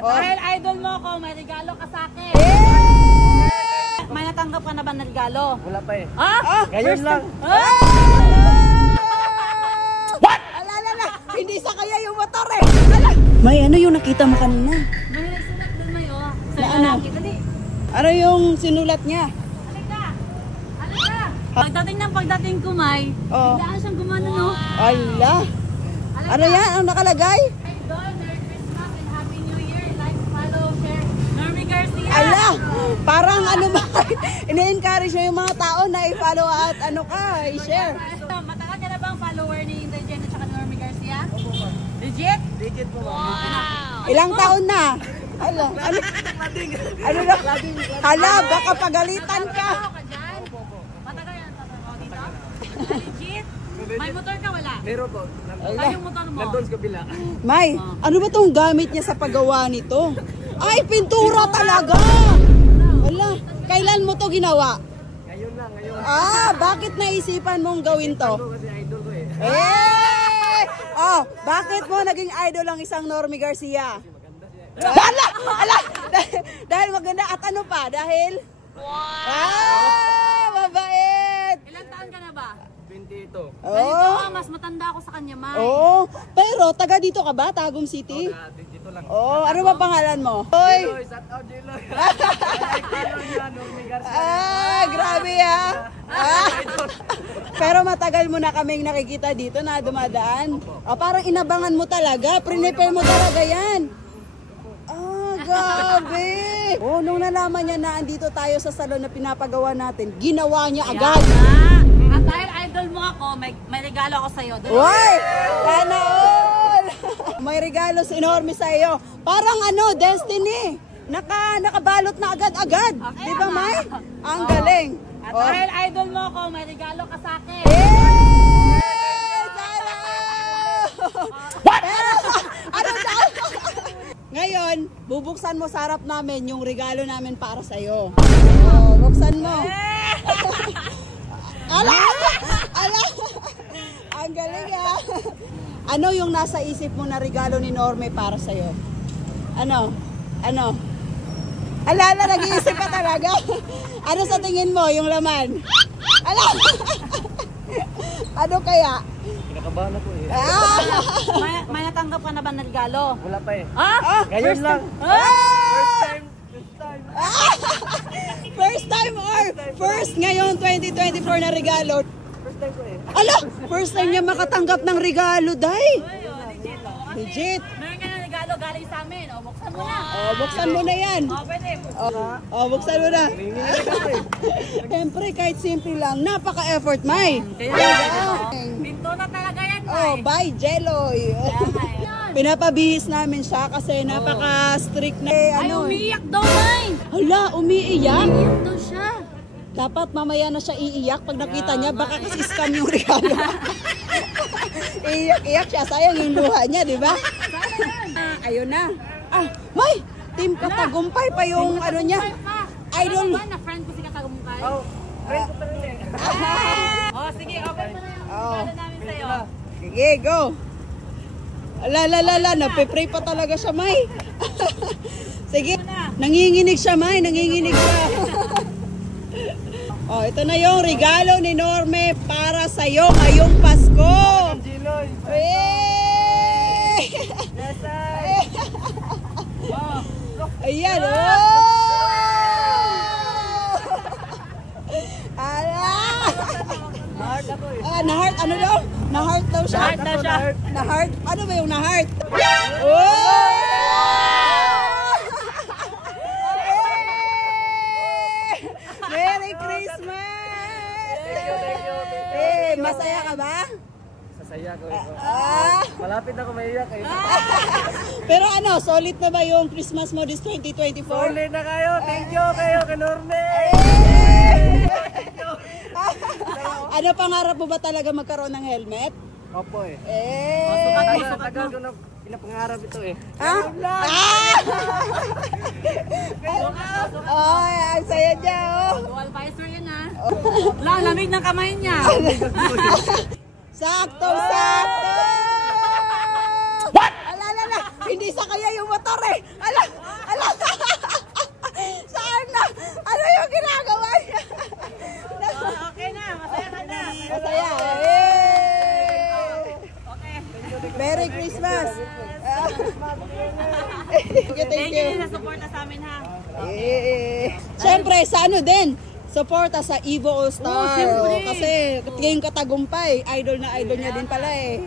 At dahil idol mo ako, may regalo ka sa akin. May natanggap ka na ba na regalo? Wala pa eh. Ngayon lang. What? Alala, hindi sa kaya yung motor eh. May ano yung nakita mo kanina? May nagsulat doon may sa Na ano? lalaki. Dali. Ano yung sinulat niya? Halika. Halika. Pagdating ko, May, biglaan siyang gumano, no? Ala. Ano yan? Ang nakalagay? Idol, Merry Christmas and Happy New Year. Like, follow, share. Normie Garcia. Ala. Parang ano ba? Ini-encourage niya yung mga tao na i-follow at ano ka, i-share. Matagal ka na bang follower ni Inday Jen at saka ni Normie Garcia? Legit? Legit po ma'am. Ilang taon na? Ala. Ano na? Hala, baka pagalitan ka. Matagal yan sa dito? Legit? May motor ka wala? Meron po. Ay, yung motor mo? Nandun sa kabila. May, ano ba tong gamit niya sa paggawa nito? Ay, pintura talaga! Wala, kailan mo to ginawa? Ngayon lang, ngayon. Bakit naisipan mong gawin to? Kasi idol ko eh. Bakit mo naging idol ang isang Normie Garcia? Ala! Dahil maganda at ano pa? Dahil? Mabait! Ilang taon ka na ba? 22. Ganito, mas matanda ako sa kanya, May. Pero taga dito ka ba? Tagum City? Dito lang. Ano ba pangalan mo? Hoy! Jiloy, shout out Jiloy. Normie Garcia. Grabe Pero matagal mo na kaming nakikita dito na dumadaan. Parang inabangan mo talaga. Prepare mo talaga yan. Grabe. Nung nalaman niya na andito tayo sa salon na pinapagawa natin, ginawa niya agad. At dahil idol mo ako, may regalo ako sa'yo. Uy! Sana all! May regalo si Normie sa'yo. Parang Destiny. Nakabalot na agad-agad. Di ba, May? Ang galing. At dahil idol mo ako, may regalo ka sa akin. Sana! What? Ano daw? Ngayon, bubuksan mo sa harap namin yung regalo namin para sa'yo. Buksan mo. Ala! Ang galing Ano yung nasa isip mo na regalo ni Normie para sa'yo? Ano? Ala, nag-iisip ka talaga. Ano sa tingin mo yung laman? Ala! Ano kaya? Kinakabahan ako eh. May natanggap ka na ba na regalo? Wala pa eh. Ngayon lang. First time. First time or first ngayon 2024 na regalo? First time ko eh. Ala! First time niya makatanggap ng regalo, day! Legit! Meron ka na regalo galing sa amin. Buksan mo na. Buksan mo na yan. Pwede. Buksan mo na. Siyempre, kahit simple lang, napaka-effort, May. Pinto na talaga yan, May. Bye, Jeloy. Pinapabihis namin siya kasi napaka-strict na. Ay, umiiyak daw, May. Hala, umiiyak? Umiiyak daw siya. Dapat mamaya na siya iiyak pag nakita niya, baka kasi scam yung regalo. Iiyak siya, sayang yung luha niya, di ba? Ayun na. May! Team Katagumpay pa yung ano niya. Idol. Ano ba na friend ko si Katagumpay? Friend ko pa rin eh. Sige, open mo na yung regalo namin sa'yo. Sige, go. Ala, napipray pa talaga siya, May. Sige, nanginginig siya, May, nanginginig siya. Ito na yung regalo ni Normie para sa'yo ngayong Pasko. Jiloy. Ayan, Na-heart ako eh. Na-heart, ano daw? Na-heart daw siya. Na-heart? Ano ba yung na-heart? Merry Christmas! Masaya ka ba? Sasaya ko eh. Malapit na ako maiyak eh. Pero solid na ba yung Christmas mo this 2024? Solid na kayo. Thank you kayo kay Normie. Ano pangarap mo ba talaga magkaroon ng helmet? Opo eh. Tagal ko na pinapangarap ito eh. Ang saya niya, Dual visor yan, lamig ng kamay niya. Sakto! What? Ala, hindi sa kaya yung motor eh. Ala! Masaya. Yay! Merry Christmas. Okay, thank you. Sa suporta sa amin ha. Siyempre, sa ano din, suporta sa Evo All-Star. syempre. Kasi ngayong katagumpay, idol na idol niya din pala eh.